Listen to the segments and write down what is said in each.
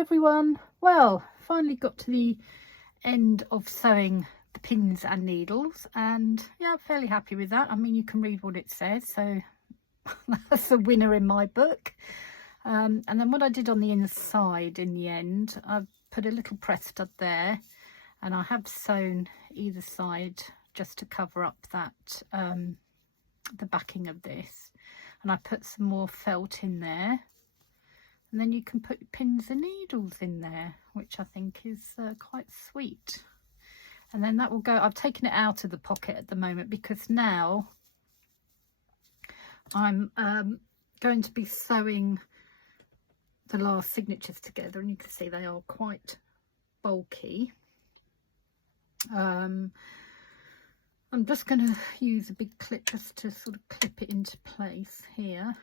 everyone. Well, finally got to the end of sewing the pins and needles, and yeah, I'm fairly happy with that. I mean, you can read what it says, so that's a winner in my book. And then what I did on the inside in the end, I've put a little press stud there, and I have sewn either side just to cover up that the backing of this, and I put some more felt in there. And then you can put pins and needles in there, which I think is quite sweet. And then that will go, I've taken it out of the pocket at the moment because now I'm going to be sewing the last signatures together, and you can see they are quite bulky. I'm just going to use a big clip just to sort of clip it into place here.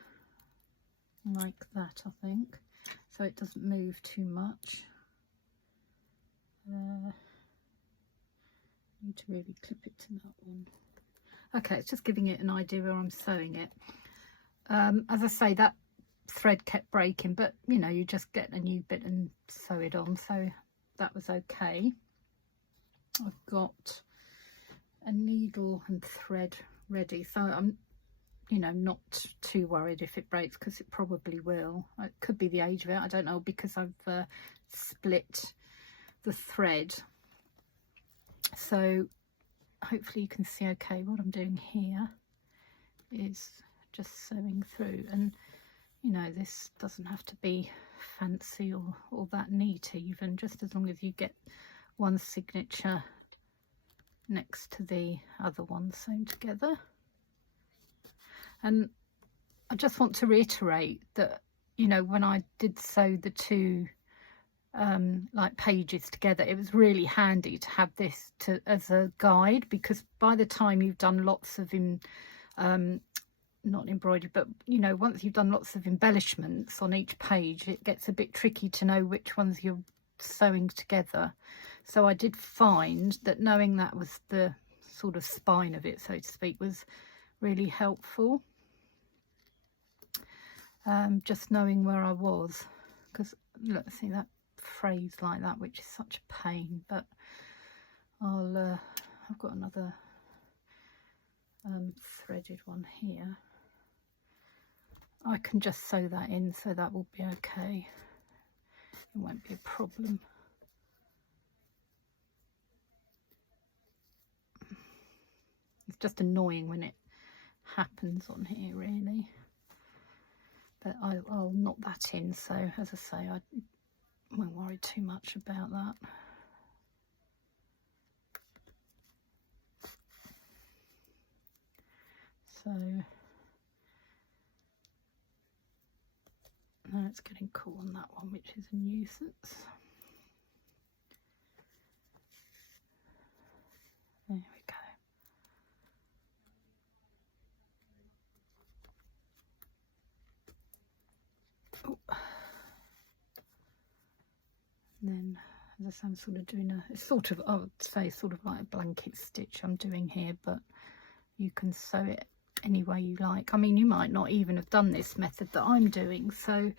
Like that, I think, so it doesn't move too much. Need to really clip it to that one. Okay, it's just giving it an idea where I'm sewing it. As I say, that thread kept breaking, but you know, you just get a new bit and sew it on, so that was okay. I've got a needle and thread ready, so I'm, you know, not too worried if it breaks, because it probably will. It could be the age of it, I don't know, because I've split the thread. So hopefully you can see okay. What I'm doing here is just sewing through, and you know, this doesn't have to be fancy or that neat even, just as long as you get one signature next to the other one sewn together. And I just want to reiterate that, you know, when I did sew the two like pages together, it was really handy to have this as a guide, because by the time you've done lots of not embroidery, but you know, once you've done lots of embellishments on each page, it gets a bit tricky to know which ones you're sewing together. So I did find that knowing that was the sort of spine of it, so to speak, was really helpful. Just knowing where I was, because look, see that phrase like that, which is such a pain, but I've got another threaded one here. I can just sew that in, so that will be okay. It won't be a problem. It's just annoying when it happens on here, really. But I'll knock that in, so as I say, I won't worry too much about that. So now it's getting caught on that one, which is a nuisance. There we go. And then, as I say, I'm sort of doing it's sort of, I would say, sort of like a blanket stitch I'm doing here, but you can sew it any way you like. I mean, you might not even have done this method that I'm doing, so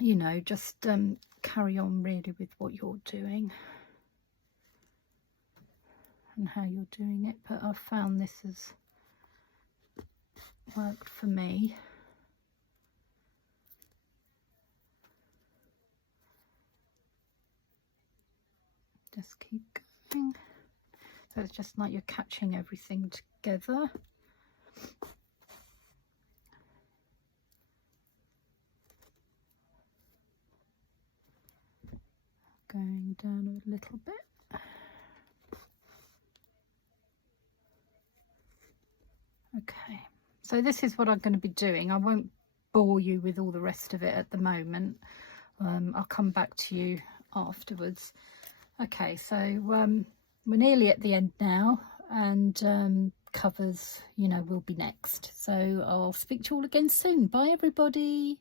you know, just carry on really with what you're doing and how you're doing it. But I've found this has worked for me. Just keep going. So it's just like you're catching everything together. Going down a little bit. Okay, so this is what I'm going to be doing. I won't bore you with all the rest of it at the moment. I'll come back to you afterwards. Okay, so we're nearly at the end now, and covers, you know, will be next. So I'll speak to you all again soon. Bye everybody.